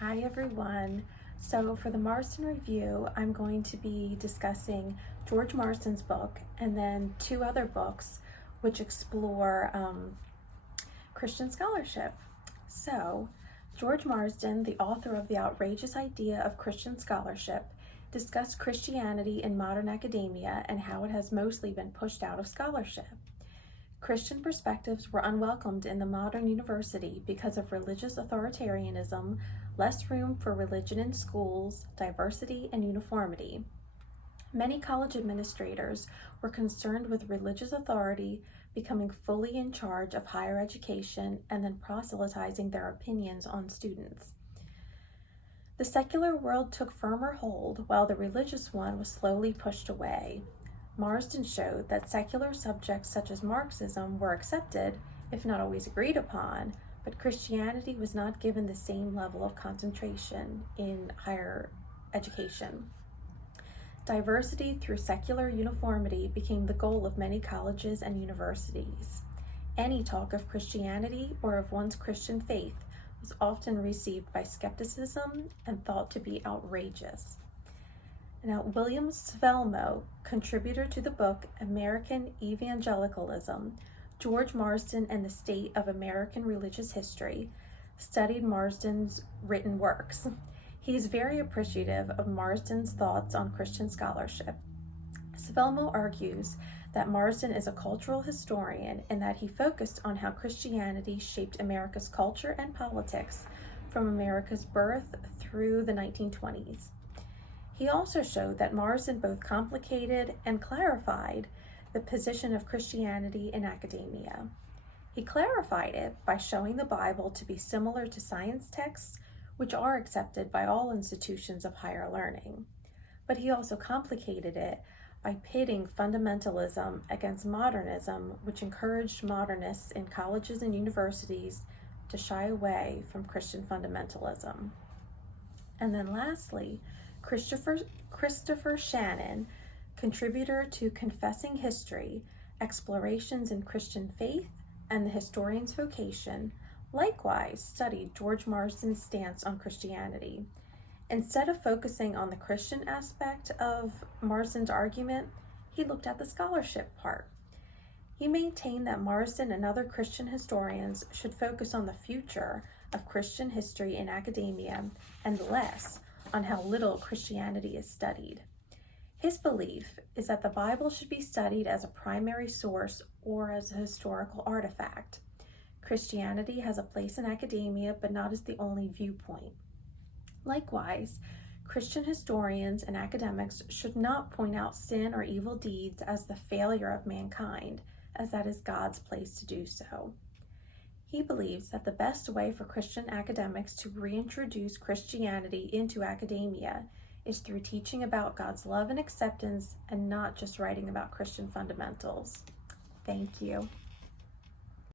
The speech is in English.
Hi everyone. So for the Marsden review, I'm going to be discussing George Marsden's book and then two other books which explore Christian scholarship. So George Marsden, the author of The Outrageous Idea of Christian Scholarship, discussed Christianity in modern academia and how it has mostly been pushed out of scholarship. Christian perspectives were unwelcomed in the modern university because of religious authoritarianism, less room for religion in schools, diversity, and uniformity. Many college administrators were concerned with religious authority becoming fully in charge of higher education and then proselytizing their opinions on students. The secular world took firmer hold while the religious one was slowly pushed away. Marsden showed that secular subjects such as Marxism were accepted, if not always agreed upon, but Christianity was not given the same level of concentration in higher education. Diversity through secular uniformity became the goal of many colleges and universities. Any talk of Christianity or of one's Christian faith was often received by skepticism and thought to be outrageous. Now, William Svelmo, contributor to the book American Evangelicalism, George Marsden and the State of American Religious History, studied Marsden's written works. He is very appreciative of Marsden's thoughts on Christian scholarship. Svelmo argues that Marsden is a cultural historian and that he focused on how Christianity shaped America's culture and politics from America's birth through the 1920s. He also showed that Marsden both complicated and clarified the position of Christianity in academia. He clarified it by showing the Bible to be similar to science texts, which are accepted by all institutions of higher learning. But he also complicated it by pitting fundamentalism against modernism, which encouraged modernists in colleges and universities to shy away from Christian fundamentalism. And then lastly, Christopher Shannon, contributor to Confessing History, Explorations in Christian Faith, and the Historian's Vocation, likewise studied George Marsden's stance on Christianity. Instead of focusing on the Christian aspect of Marsden's argument, he looked at the scholarship part. He maintained that Marsden and other Christian historians should focus on the future of Christian history in academia and less on how little Christianity is studied. His belief is that the Bible should be studied as a primary source or as a historical artifact. Christianity has a place in academia, but not as the only viewpoint. Likewise, Christian historians and academics should not point out sin or evil deeds as the failure of mankind, as that is God's place to do so. He believes that the best way for Christian academics to reintroduce Christianity into academia is through teaching about God's love and acceptance and not just writing about Christian fundamentals. Thank you.